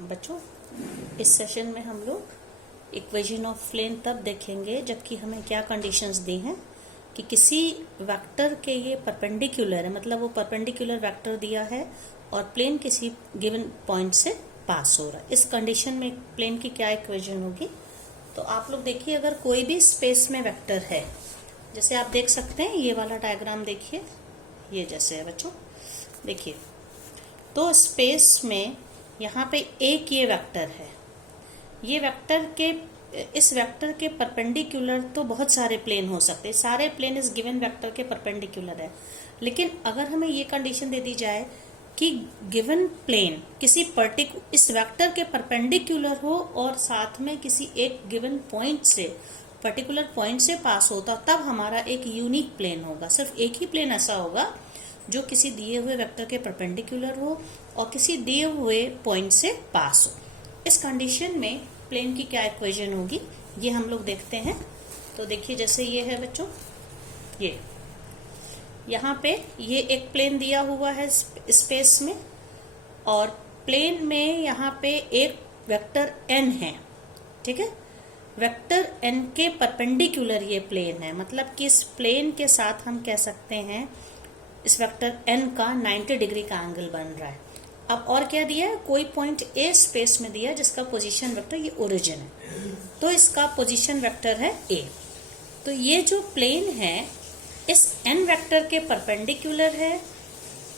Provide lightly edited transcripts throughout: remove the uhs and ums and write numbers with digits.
बच्चों, इस सेशन में हम लोग इक्वेशन ऑफ प्लेन तब देखेंगे जबकि हमें क्या कंडीशंस दी हैं कि किसी वेक्टर के ये परपेंडिकुलर है, मतलब वो परपेंडिकुलर वेक्टर दिया है और प्लेन किसी गिवन पॉइंट से पास हो रहा है। इस कंडीशन में प्लेन की क्या इक्वेशन होगी? तो आप लोग देखिए, अगर कोई भी स्पेस में वेक्टर है, जैसे आप देख सकते हैं ये वाला डायग्राम देखिए, ये जैसे है बच्चों, देखिए। तो स्पेस में यहाँ पे एक ये वेक्टर है, ये वेक्टर के इस वेक्टर के परपेंडिकुलर तो बहुत सारे प्लेन हो सकते हैं, सारे प्लेन इस गिवन वेक्टर के परपेंडिकुलर है। लेकिन अगर हमें ये कंडीशन दे दी जाए कि गिवन प्लेन किसी इस वेक्टर के परपेंडिकुलर हो और साथ में किसी एक गिवन पॉइंट से पर्टिकुलर पॉइंट से पास होता, तब हमारा एक यूनिक प्लेन होगा। सिर्फ एक ही प्लेन ऐसा होगा जो किसी दिए हुए वेक्टर के परपेंडिकुलर हो और किसी दिए हुए पॉइंट से पास हो। इस कंडीशन में प्लेन की क्या इक्वेशन होगी ये हम लोग देखते हैं। तो देखिए, जैसे ये है बच्चों, ये यहाँ पे ये एक प्लेन दिया हुआ है स्पेस में, और प्लेन में यहाँ पे एक वेक्टर n है, ठीक है। वेक्टर n के परपेंडिकुलर ये प्लेन है, मतलब कि इस प्लेन के साथ हम कह सकते हैं इस वेक्टर n का 90 डिग्री का एंगल बन रहा है। अब और क्या दिया है? कोई पॉइंट a स्पेस में दिया जिसका पोजीशन वेक्टर ये ओरिजिन है, तो इसका पोजीशन वेक्टर है a। तो ये जो प्लेन है इस n वेक्टर के परपेंडिकुलर है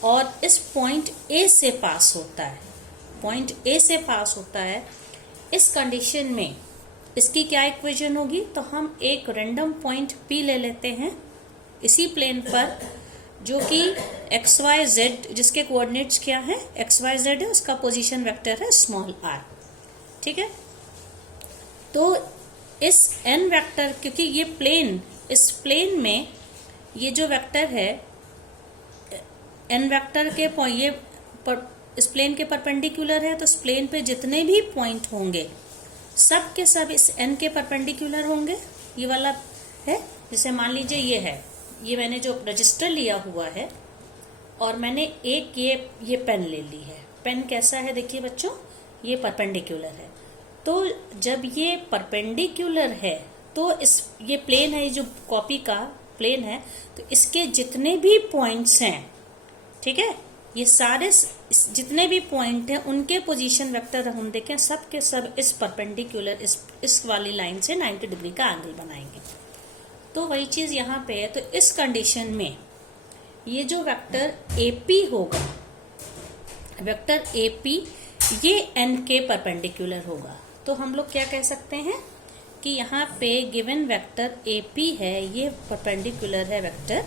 और इस पॉइंट a से पास होता है, पॉइंट a से पास होता है। इस कंडीशन में इसकी क्या इक्वेशन होगी? तो हम एक रैंडम पॉइंट p ले लेते हैं इसी प्लेन पर, जो कि एक्स वाई जेड, जिसके कोऑर्डिनेट्स क्या है, एक्स वाई जेड है, उसका पोजीशन वेक्टर है स्मॉल r, ठीक है। तो इस n वेक्टर, क्योंकि ये प्लेन, इस प्लेन में ये जो वेक्टर है n वेक्टर के ये इस प्लेन के परपेंडिकुलर है, तो इस प्लेन पे जितने भी पॉइंट होंगे सब के सब इस n के परपेंडिकुलर होंगे। ये वाला है, जैसे मान लीजिए ये है, ये मैंने जो रजिस्टर लिया हुआ है और मैंने एक ये पेन ले ली है। पेन कैसा है देखिए बच्चों, ये परपेंडिकुलर है। तो जब ये परपेंडिकुलर है तो ये प्लेन है, जो कॉपी का प्लेन है, तो इसके जितने भी पॉइंट्स हैं, ठीक है, ये सारे जितने भी पॉइंट हैं उनके पोजीशन वेक्टर हम देखें, सब के सब इस परपेंडिकुलर इस वाली लाइन से 90 डिग्री का एंगल बनाएंगे। तो वही चीज यहाँ पे है। तो इस कंडीशन में ये जो वेक्टर AP होगा, वेक्टर AP ये n के परपेंडिकुलर होगा। तो हम लोग क्या कह सकते हैं कि यहाँ पे गिवन वेक्टर AP है, ये परपेंडिकुलर है वेक्टर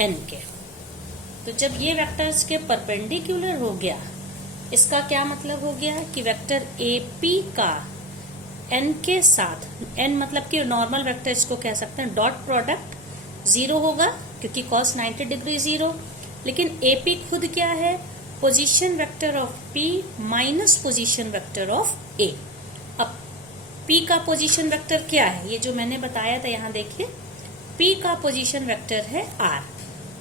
n के। तो जब ये वेक्टर्स के परपेंडिकुलर हो गया, इसका क्या मतलब हो गया कि वेक्टर AP का n के साथ, n मतलब कि नॉर्मल वेक्टर इसको कह सकते हैं, डॉट प्रोडक्ट 0 होगा क्योंकि cos 90 डिग्री 0। लेकिन AP खुद क्या है? Position vector of P minus position vector of A। अब P का पोजीशन वेक्टर क्या है? ये जो मैंने बताया था, यहाँ देखिए, P का पोजीशन वेक्टर है R।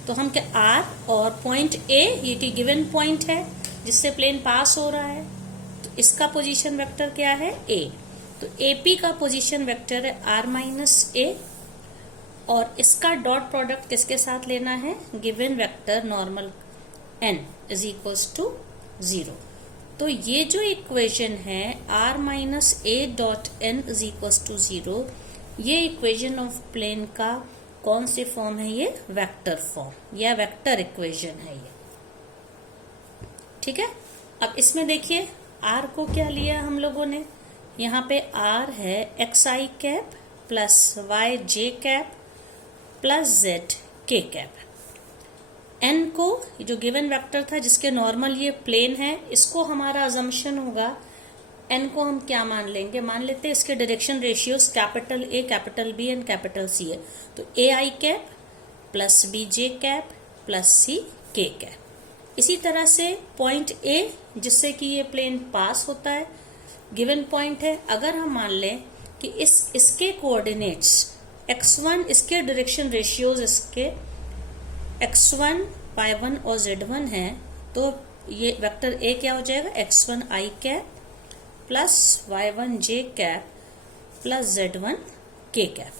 तो हम क्या, R और पॉइंट A, ये गिवन पॉइंट है जिससे प्लेन पास हो रहा है, तो इसका पोजीशन वेक्टर क्या है? A। तो AP का पोजीशन वेक्टर है R माइनस A, और इसका डॉट प्रोडक्ट किसके साथ लेना है? Given vector normal n is equals to 0। तो ये जो इक्वेशन है R minus A dot n is equals to 0, ये इक्वेशन ऑफ प्लेन का कौन सी फॉर्म है? ये वेक्टर फॉर्म या वेक्टर इक्वेशन है ये, ठीक है। अब इसमें देखिए R को क्या लिया हम लोगों ने, यहाँ पे R है xi cap plus yj cap plus zk cap. n को, जो गिवन वेक्टर था जिसके नॉर्मल ये प्लेन है, इसको हमारा अजम्पशन होगा, n को हम क्या मान लेंगे? मान लेते हैं इसके direction ratios capital A, capital B and capital C है। तो ai cap plus bj cap plus ck cap. इसी तरह से पॉइंट A, जिससे कि ये प्लेन पास होता है, गिवन पॉइंट है, अगर हम मान लें कि इसके कोऑर्डिनेट्स x1, इसके डायरेक्शन रेशियोज इसके x1, y1 और z1 है, तो ये वेक्टर A क्या हो जाएगा? x1 i cap plus y1 j cap plus z1 k cap.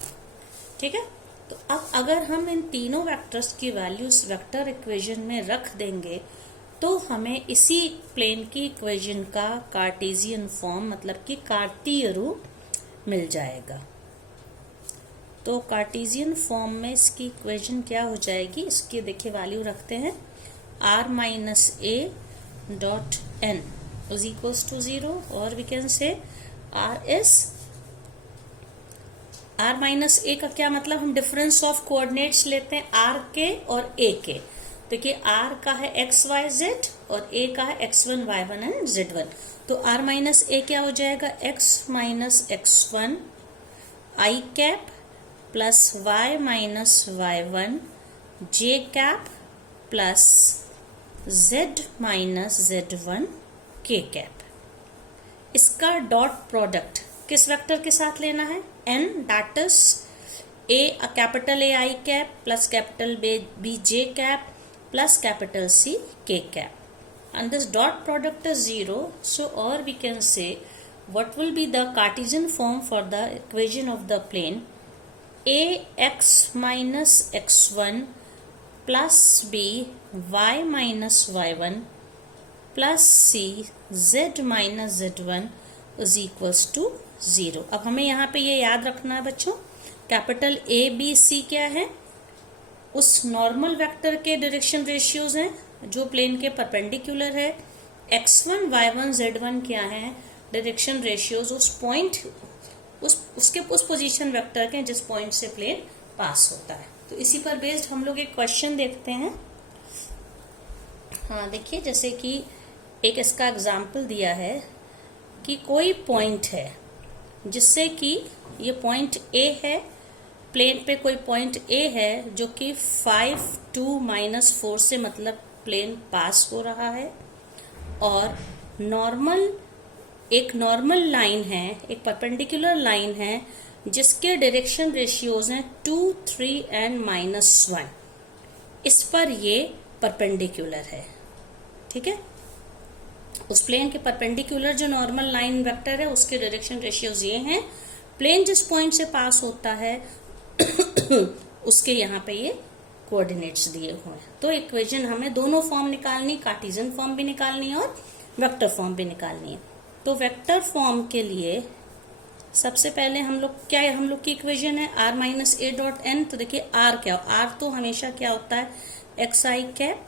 ठीक है, तो अब अगर हम इन तीनों वेक्टर्स की वैल्यूज वेक्टर इक्वेशन में रख देंगे तो हमें इसी प्लेन की इक्वेशन का कार्टेशियन फॉर्म मतलब कि कार्तीय रूप मिल जाएगा। तो कार्टेशियन फॉर्म में इसकी इक्वेशन क्या हो जाएगी, इसकी देखिए वैल्यू रखते हैं r minus a dot n is equals to 0 और we can say r minus a का क्या मतलब, हम डिफरेंस ऑफ कोऑर्डिनेट्स लेते हैं r के और a के। देखिए r का है x y z और a का है x1 y1 एंड z1। तो r माइनस a क्या हो जाएगा, x minus x1 i cap plus y minus y1 j cap plus z minus z1 k cap. इसका डॉट प्रोडक्ट किस वेक्टर के साथ लेना है, n, that is a capital A i cap plus capital B j cap plus capital C k cap, and this dot product is 0, so or we can say what will be the Cartesian form for the equation of the plane ax minus x1 plus b y minus y1 plus c z minus z1 is equals to 0। अब हमें यहाँ पे ये याद रखना है बच्चों, capital A B C क्या है, उस नॉर्मल वेक्टर के डायरेक्शन रेशियोज हैं जो प्लेन के परपेंडिकुलर है। x1 y1 z1 क्या है, डायरेक्शन रेशियोज उस पॉइंट उस पोजीशन वेक्टर के जिस पॉइंट से प्लेन पास होता है। तो इसी पर बेस्ड हम लोग एक क्वेश्चन देखते हैं। हाँ देखिए, जैसे कि एक इसका एग्जाम्पल दिया है कि कोई पॉइंट है जिससे कि ये पॉइंट A है, प्लेन पे कोई पॉइंट A है जो कि 5 2 माइनस 4 से मतलब प्लेन पास हो रहा है, और एक नॉर्मल लाइन है, एक परपेंडिकुलर लाइन है जिसके डायरेक्शन रेशियोज हैं 2 3 एंड -1। इस पर ये परपेंडिकुलर है। ठीक है, उस प्लेन के परपेंडिकुलर जो नॉर्मल लाइन वेक्टर है उसके डायरेक्शन रेशियोज ये हैं, प्लेन जिस पॉइंट से पास होता है उसके यहाँ पे ये कोऑर्डिनेट्स दिए हुए हैं। तो इक्वेशन हमें दोनों फॉर्म निकालनी, कार्टेशियन फॉर्म भी निकालनी है और वेक्टर फॉर्म भी निकालनी है। तो वेक्टर फॉर्म के लिए सबसे पहले हम लोग की इक्वेशन है r minus a dot n। तो देखिए r क्या हो, r तो हमेशा क्या होता है, x i cap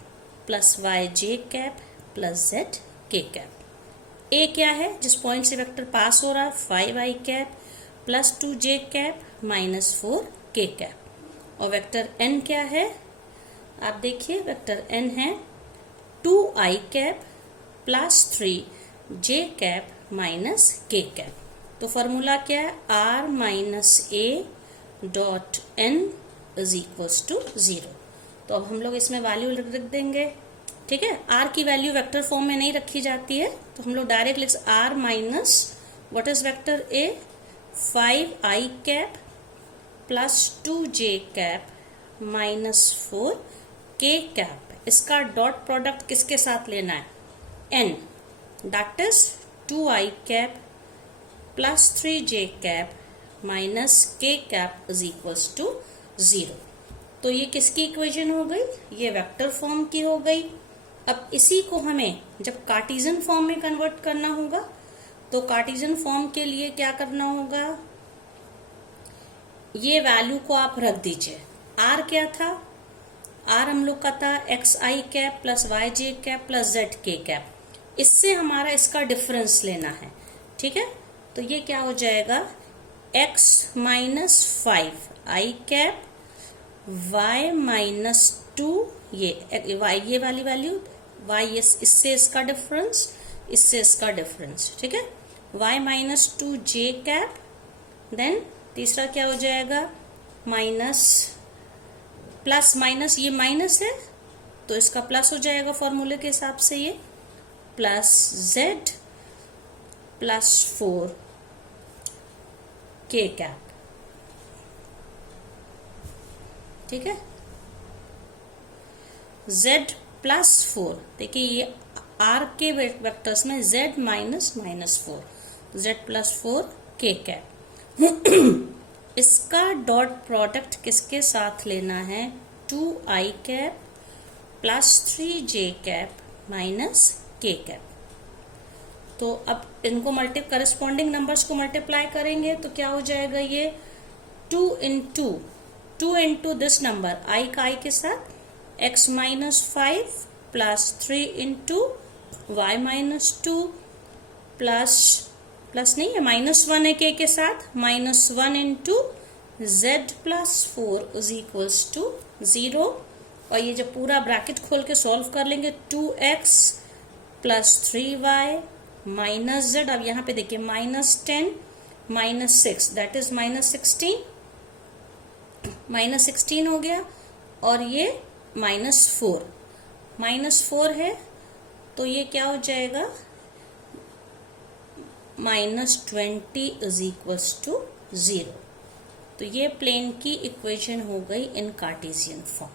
plus y j cap plus z k cap. a क्या है, जिस पॉइंट से वेक्टर पास हो रहा है 5 i cap plus 2 j cap minus 4 k cap. और वेक्टर n क्या है, आप देखिए वेक्टर n है 2 i cap plus 3 j cap minus k cap. तो फॉर्मूला क्या है, r minus a dot n is equals to 0। तो अब हम लोग इसमें वैल्यू रख देंगे। ठीक है, r की वैल्यू वेक्टर फॉर्म में नहीं रखी जाती है, तो हम लोग डायरेक्ट लिख r minus what is vector a 5 i cap plus 2 j cap minus 4 k cap. इसका डॉट प्रोडक्ट किसके साथ लेना है, n, that is 2 i cap plus 3 j cap minus k cap is equals to 0। तो ये किसकी equation हो गई, ये वेक्टर फॉर्म की हो गई। अब इसी को हमें जब कार्टेशियन फॉर्म में कन्वर्ट करना होगा, तो कार्टेशियन फॉर्म के लिए क्या करना होगा, ये वैल्यू को आप रख दीजिए। r क्या था, r हम लोग का था x i cap plus y j cap plus z k cap. इससे हमारा इसका डिफरेंस लेना है। ठीक है, तो ये क्या हो जाएगा, x minus 5 i cap y minus 2 ये वाली वैल्यू y, इससे इसका डिफरेंस, इससे इसका डिफरेंस। ठीक है, y minus 2 j cap, then तीसरा क्या हो जाएगा, माइनस प्लस माइनस, ये माइनस है तो इसका प्लस हो जाएगा फॉर्मूले के हिसाब से, ये plus z plus 4 k cap. ठीक है, z प्लस 4, देखिए ये r के वेक्टर्स में z minus -4, z+4 k cap. इसका डॉट प्रोडक्ट किसके साथ लेना है, 2i cap plus 3j cap minus k cap. तो अब इनको करस्पॉन्डिंग नंबर्स को मल्टीप्लाई करेंगे तो क्या हो जाएगा, ये 2 इंटू दिस नंबर i का i के साथ x-5 plus 3 into y-2 plus नहीं है -1 है k के साथ, -1 into z+4 is equals to 0। और ये जब पूरा ब्रैकेट खोल के सॉल्व कर लेंगे 2x plus 3y minus z, अब यहाँ पे देखिए -10 -6 दैट इज -16 हो गया, और ये -4 है, तो ये क्या हो जाएगा, -20 इज इक्वल्स टू 0। तो ये प्लेन की इक्वेशन हो गई इन कार्टेशियन फॉर्म।